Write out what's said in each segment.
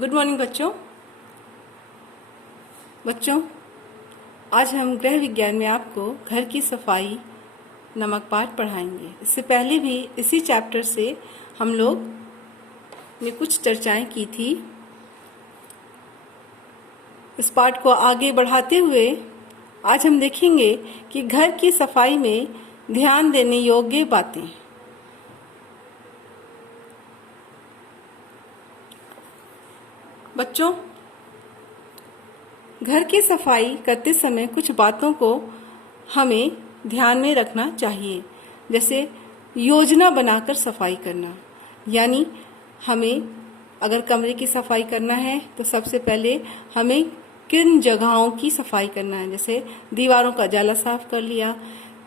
Good morning बच्चों आज हम गृह विज्ञान में आपको घर की सफाई नामक पाठ पढ़ाएंगे। इससे पहले भी इसी चैप्टर से हम लोग ने कुछ चर्चाएं की थी। इस पाठ को आगे बढ़ाते हुए आज हम देखेंगे कि घर की सफाई में ध्यान देने योग्य बातें। बच्चों, घर की सफाई करते समय कुछ बातों को हमें ध्यान में रखना चाहिए। जैसे योजना बनाकर सफाई करना, यानी हमें अगर कमरे की सफाई करना है तो सबसे पहले हमें किन जगहों की सफाई करना है। जैसे दीवारों का जाला साफ कर लिया,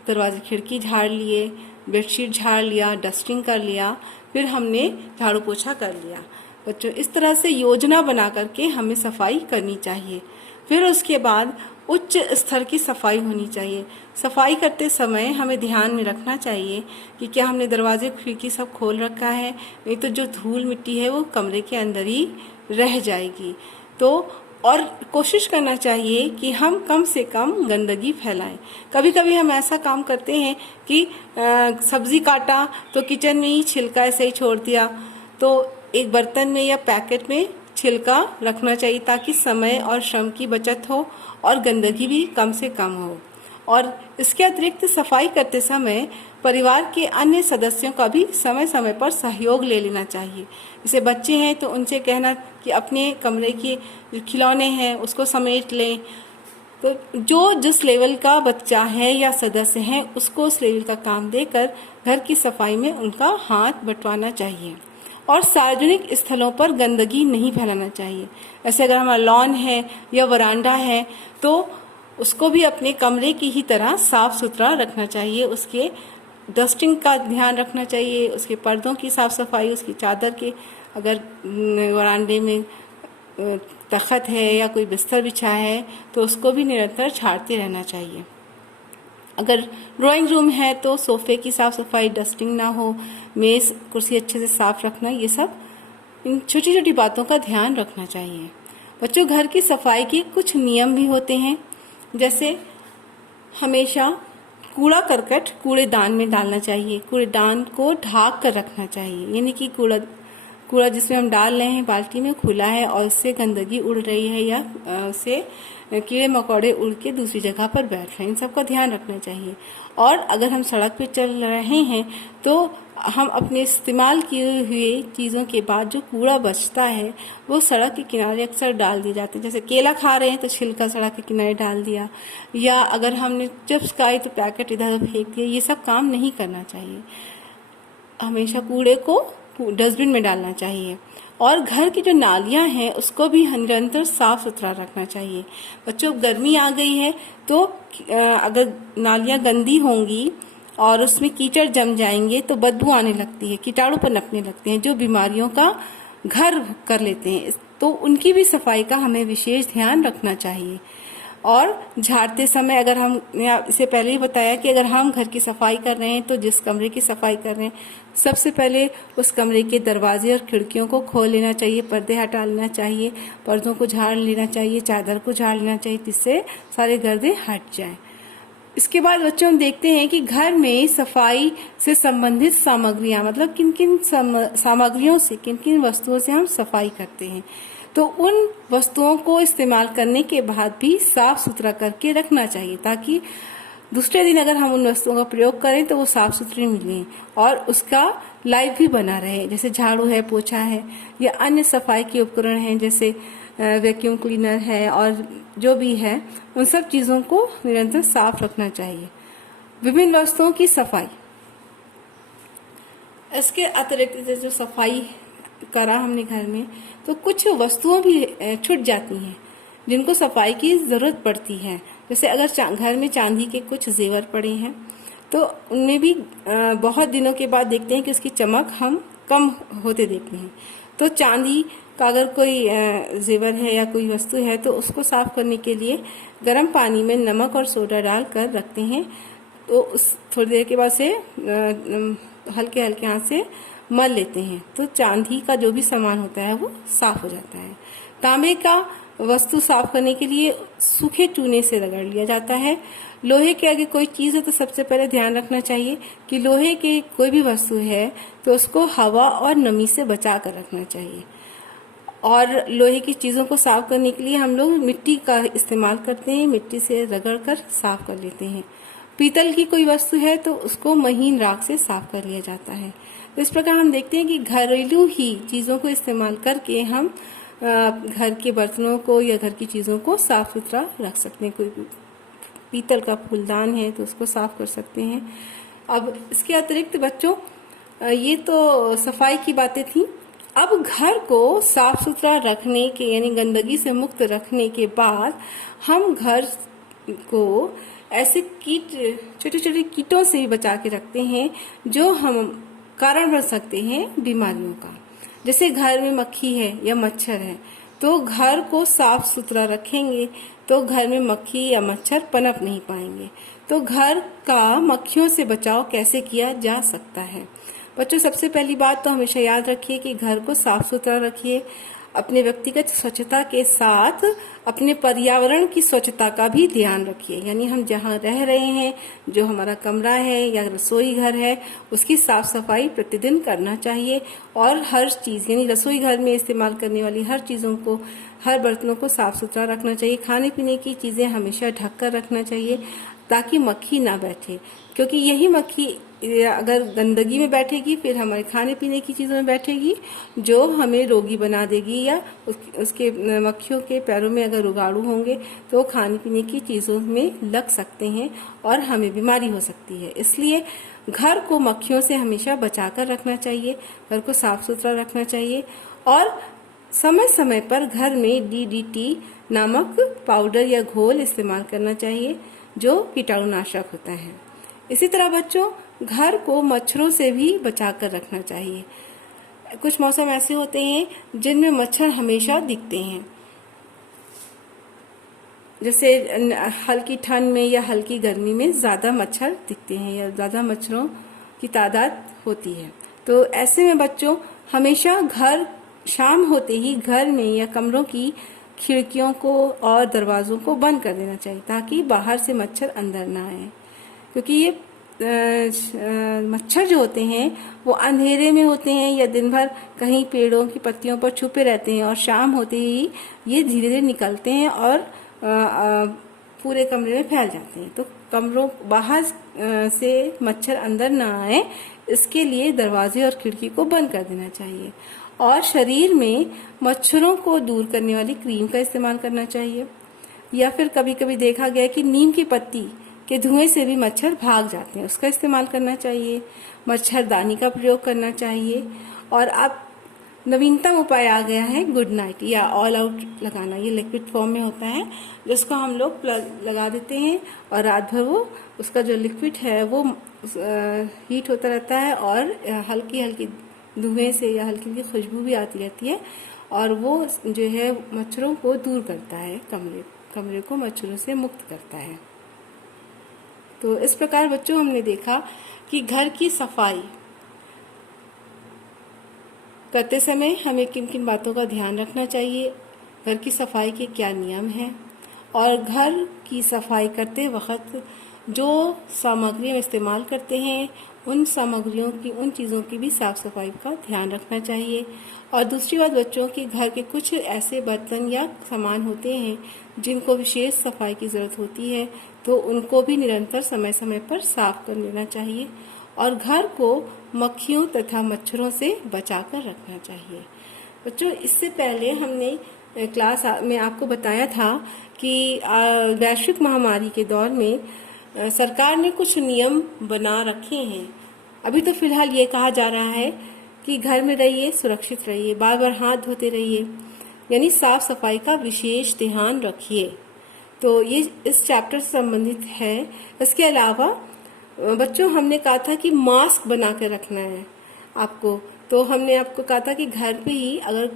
दरवाजे खिड़की झाड़ लिए, बेडशीट झाड़ लिया, डस्टिंग कर लिया, फिर हमने झाड़ू पोछा कर लिया। बच्चों, इस तरह से योजना बना करके हमें सफाई करनी चाहिए। फिर उसके बाद उच्च स्तर की सफाई होनी चाहिए। सफाई करते समय हमें ध्यान में रखना चाहिए कि क्या हमने दरवाजे खिड़की सब खोल रखा है, नहीं तो जो धूल मिट्टी है वो कमरे के अंदर ही रह जाएगी। तो और कोशिश करना चाहिए कि हम कम से कम गंदगी फैलाएं। कभी कभी हम ऐसा काम करते हैं कि सब्जी काटा तो किचन में ही छिलका ऐसे ही छोड़ दिया। तो एक बर्तन में या पैकेट में छिलका रखना चाहिए ताकि समय और श्रम की बचत हो और गंदगी भी कम से कम हो। और इसके अतिरिक्त सफाई करते समय परिवार के अन्य सदस्यों का भी समय समय पर सहयोग ले लेना चाहिए। जैसे बच्चे हैं तो उनसे कहना कि अपने कमरे के जो खिलौने हैं उसको समेट लें। तो जो जिस लेवल का बच्चा है या सदस्य है उसको उस लेवल का काम देकर घर की सफाई में उनका हाथ बंटवाना चाहिए। और सार्वजनिक स्थलों पर गंदगी नहीं फैलाना चाहिए। ऐसे अगर हमारा लॉन है या वरांडा है तो उसको भी अपने कमरे की ही तरह साफ सुथरा रखना चाहिए। उसके डस्टिंग का ध्यान रखना चाहिए, उसके पर्दों की साफ सफाई, उसकी चादर के, अगर वरांडे में तख्त है या कोई बिस्तर बिछा है तो उसको भी निरंतर झाड़ते रहना चाहिए। अगर ड्राइंग रूम है तो सोफे की साफ सफाई, डस्टिंग ना हो, मेज कुर्सी अच्छे से साफ रखना, ये सब इन छोटी छोटी बातों का ध्यान रखना चाहिए। बच्चों, घर की सफाई के कुछ नियम भी होते हैं। जैसे हमेशा कूड़ा करकट कूड़ेदान में डालना चाहिए। कूड़ेदान को ढाक कर रखना चाहिए, यानी कि कूड़ा जिसमें हम डाल रहे हैं बाल्टी में खुला है और उससे गंदगी उड़ रही है या उससे कीड़े मकोड़े उड़ के दूसरी जगह पर बैठ रहे हैं, इन सब का ध्यान रखना चाहिए। और अगर हम सड़क पे चल रहे हैं तो हम अपने इस्तेमाल किए हुए चीज़ों के बाद जो कूड़ा बचता है वो सड़क के किनारे अक्सर डाल दिए जाते हैं। जैसे केला खा रहे हैं तो छिलका सड़क के किनारे डाल दिया, या अगर हमने चिप्स खाई तो पैकेट इधर उधर फेंक दिया। ये सब काम नहीं करना चाहिए। हमेशा कूड़े को डस्टबिन में डालना चाहिए। और घर की जो नालियां हैं उसको भी निरंतर साफ सुथरा रखना चाहिए। बच्चों, गर्मी आ गई है तो अगर नालियां गंदी होंगी और उसमें कीचड़ जम जाएंगे तो बदबू आने लगती है, कीटाणु पनपने लगते हैं जो बीमारियों का घर कर लेते हैं। तो उनकी भी सफाई का हमें विशेष ध्यान रखना चाहिए। और झाड़ते समय अगर हम, इससे पहले ही बताया कि अगर हम घर की सफाई कर रहे हैं तो जिस कमरे की सफाई कर रहे हैं सबसे पहले उस कमरे के दरवाजे और खिड़कियों को खोल लेना चाहिए, पर्दे हटा लेना चाहिए, पर्दों को झाड़ लेना चाहिए, चादर को झाड़ लेना चाहिए, जिससे सारे गर्दे हट जाएं। इसके बाद बच्चों हम देखते हैं कि घर में सफाई से संबंधित सामग्रियां, मतलब किन किन सामग्रियों से, किन किन वस्तुओं से हम सफाई करते हैं। तो उन वस्तुओं को इस्तेमाल करने के बाद भी साफ सुथरा करके रखना चाहिए ताकि दूसरे दिन अगर हम उन वस्तुओं का प्रयोग करें तो वो साफ सुथरी मिले और उसका लाइफ भी बना रहे। जैसे झाड़ू है, पोछा है या अन्य सफाई के उपकरण हैं, जैसे वैक्यूम क्लीनर है और जो भी है, उन सब चीज़ों को निरंतर साफ रखना चाहिए। विभिन्न वस्तुओं की सफाई, इसके अतिरिक्त जो सफाई करा हमने घर में तो कुछ वस्तुएं भी छूट जाती हैं जिनको सफाई की जरूरत पड़ती है। जैसे अगर घर में चांदी के कुछ जेवर पड़े हैं तो उनमें भी बहुत दिनों के बाद देखते हैं कि उसकी चमक हम कम होते देखते हैं। तो चांदी का अगर कोई जेवर है या कोई वस्तु है तो उसको साफ करने के लिए गर्म पानी में नमक और सोडा डाल कर रखते हैं। तो उस थोड़ी देर के बाद से हल्के हल्के हाथ से मल लेते हैं तो चांदी का जो भी सामान होता है वो साफ हो जाता है। तांबे का वस्तु साफ करने के लिए सूखे चूने से रगड़ लिया जाता है। लोहे के आगे कोई चीज़ है तो सबसे पहले ध्यान रखना चाहिए कि लोहे के कोई भी वस्तु है तो उसको हवा और नमी से बचा कर रखना चाहिए। और लोहे की चीज़ों को साफ करने के लिए हम लोग मिट्टी का इस्तेमाल करते हैं, मिट्टी से रगड़ कर साफ कर लेते हैं। पीतल की कोई वस्तु है तो उसको महीन राख से साफ कर लिया जाता है। तो इस प्रकार हम देखते हैं कि घरेलू ही चीज़ों को इस्तेमाल करके हम घर के बर्तनों को या घर की चीज़ों को साफ सुथरा रख सकते हैं। कोई पीतल का फूलदान है तो उसको साफ कर सकते हैं। अब इसके अतिरिक्त बच्चों, ये तो सफाई की बातें थी। अब घर को साफ सुथरा रखने के यानी गंदगी से मुक्त रखने के बाद हम घर को ऐसे छोटे छोटे कीटों से बचा के रखते हैं जो हम कारण बन सकते हैं बीमारियों का। जैसे घर में मक्खी है या मच्छर है तो घर को साफ सुथरा रखेंगे तो घर में मक्खी या मच्छर पनप नहीं पाएंगे। तो घर का मक्खियों से बचाव कैसे किया जा सकता है? बच्चों, सबसे पहली बात तो हमेशा याद रखिए कि घर को साफ सुथरा रखिए। अपने व्यक्तिगत स्वच्छता के साथ अपने पर्यावरण की स्वच्छता का भी ध्यान रखिए। यानी हम जहाँ रह रहे हैं, जो हमारा कमरा है या रसोई घर है, उसकी साफ सफाई प्रतिदिन करना चाहिए। और हर चीज़ यानी रसोई घर में इस्तेमाल करने वाली हर चीज़ों को, हर बर्तनों को साफ सुथरा रखना चाहिए। खाने पीने की चीज़ें हमेशा ढक कर रखना चाहिए ताकि मक्खी ना बैठे, क्योंकि यही मक्खी अगर गंदगी में बैठेगी फिर हमारे खाने पीने की चीज़ों में बैठेगी जो हमें रोगी बना देगी, या उसके मक्खियों के पैरों में अगर रोगाणु होंगे तो खाने पीने की चीज़ों में लग सकते हैं और हमें बीमारी हो सकती है। इसलिए घर को मक्खियों से हमेशा बचा कर रखना चाहिए, घर को साफ सुथरा रखना चाहिए और समय समय पर घर में DDT नामक पाउडर या घोल इस्तेमाल करना चाहिए जो कीटाणुनाशक होता है। इसी तरह बच्चों, घर को मच्छरों से भी बचा कर रखना चाहिए। कुछ मौसम ऐसे होते हैं जिनमें मच्छर हमेशा दिखते हैं, जैसे हल्की ठंड में या हल्की गर्मी में ज़्यादा मच्छर दिखते हैं या ज़्यादा मच्छरों की तादाद होती है। तो ऐसे में बच्चों हमेशा घर शाम होते ही घर में या कमरों की खिड़कियों को और दरवाज़ों को बंद कर देना चाहिए ताकि बाहर से मच्छर अंदर ना आए, क्योंकि ये मच्छर जो होते हैं वो अंधेरे में होते हैं या दिन भर कहीं पेड़ों की पत्तियों पर छुपे रहते हैं और शाम होते ही ये धीरे धीरे निकलते हैं और पूरे कमरे में फैल जाते हैं। तो कमरों बाहर से मच्छर अंदर ना आए, इसके लिए दरवाजे और खिड़की को बंद कर देना चाहिए। और शरीर में मच्छरों को दूर करने वाली क्रीम का इस्तेमाल करना चाहिए, या फिर कभी कभी देखा गया कि नीम की पत्ती के धुएं से भी मच्छर भाग जाते हैं, उसका इस्तेमाल करना चाहिए। मच्छरदानी का प्रयोग करना चाहिए। और अब नवीनतम उपाय आ गया है गुड नाइट या ऑल आउट लगाना। ये लिक्विड फॉर्म में होता है जिसको हम लोग प्लग लगा देते हैं और रात भर वो उसका जो लिक्विड है वो हीट होता रहता है और हल्की हल्की धुएं से या हल्की हल्की खुशबू भी आती रहती है और वो जो है मच्छरों को दूर करता है, कमरे को मच्छरों से मुक्त करता है। तो इस प्रकार बच्चों हमने देखा कि घर की सफाई करते समय हमें किन किन बातों का ध्यान रखना चाहिए, घर की सफाई के क्या नियम हैं और घर की सफाई करते वक्त जो सामग्री हम इस्तेमाल करते हैं उन सामग्रियों की, उन चीज़ों की भी साफ सफाई का ध्यान रखना चाहिए। और दूसरी बात बच्चों कि घर के कुछ ऐसे बर्तन या सामान होते हैं जिनको विशेष सफाई की ज़रूरत होती है तो उनको भी निरंतर समय समय पर साफ कर लेना चाहिए और घर को मक्खियों तथा मच्छरों से बचाकर रखना चाहिए। बच्चों, इससे पहले हमने क्लास में आपको बताया था कि वैश्विक महामारी के दौर में सरकार ने कुछ नियम बना रखे हैं। अभी तो फिलहाल ये कहा जा रहा है कि घर में रहिए, सुरक्षित रहिए, बार बार हाथ धोते रहिए, यानी साफ सफाई का विशेष ध्यान रखिए। तो ये इस चैप्टर से संबंधित है। इसके अलावा बच्चों हमने कहा था कि मास्क बना के रखना है आपको। तो हमने आपको कहा था कि घर पे ही अगर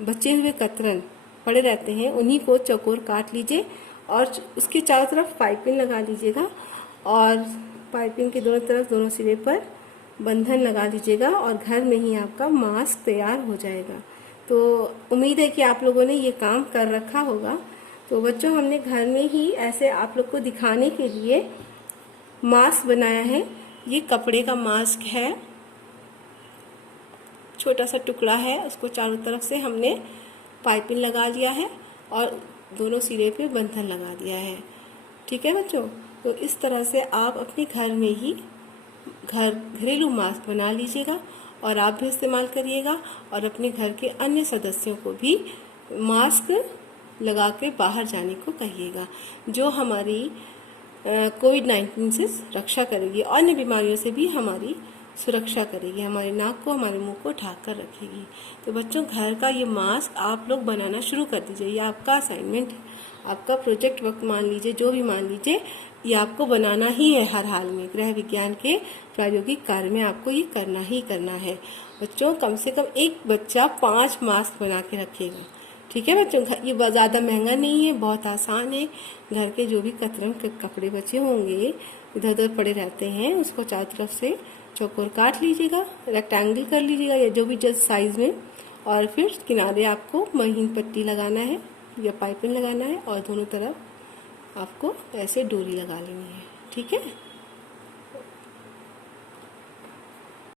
बचे हुए कतरन पड़े रहते हैं उन्हीं को चौकोर काट लीजिए और उसके चारों तरफ पाइपिंग लगा लीजिएगा और पाइपिंग के दोनों तरफ दोनों सिरे पर बंधन लगा लीजिएगा और घर में ही आपका मास्क तैयार हो जाएगा। तो उम्मीद है कि आप लोगों ने ये काम कर रखा होगा। तो बच्चों, हमने घर में ही ऐसे आप लोग को दिखाने के लिए मास्क बनाया है। ये कपड़े का मास्क है, छोटा सा टुकड़ा है, उसको चारों तरफ से हमने पाइपिंग लगा लिया है और दोनों सिरे पे बंधन लगा दिया है। ठीक है बच्चों, तो इस तरह से आप अपने घर में ही घरेलू मास्क बना लीजिएगा और आप भी इस्तेमाल करिएगा और अपने घर के अन्य सदस्यों को भी मास्क लगा के बाहर जाने को कहिएगा, जो हमारी कोविड-19 से रक्षा करेगी, अन्य बीमारियों से भी हमारी सुरक्षा करेगी, हमारे नाक को, हमारे मुंह को ढक कर रखेगी। तो बच्चों, घर का ये मास्क आप लोग बनाना शुरू कर दीजिए। ये आपका असाइनमेंट है, आपका प्रोजेक्ट वर्क मान लीजिए, जो भी मान लीजिए, ये आपको बनाना ही है। हर हाल में गृह विज्ञान के प्रायोगिक कार्य में आपको ये करना ही करना है। बच्चों, कम से कम एक बच्चा 5 मास्क बना के रखेगा। ठीक है बच्चों, ये ज़्यादा महंगा नहीं है, बहुत आसान है। घर के जो भी कतरन के कपड़े बचे होंगे, इधर उधर पड़े रहते हैं, उसको चारों तरफ से चौकोर काट लीजिएगा, रेक्टेंगल कर लीजिएगा या जो भी जस्ट साइज में, और फिर किनारे आपको महीन पट्टी लगाना है या पाइपिंग लगाना है और दोनों तरफ आपको ऐसे डोरी लगा लेनी है। ठीक है।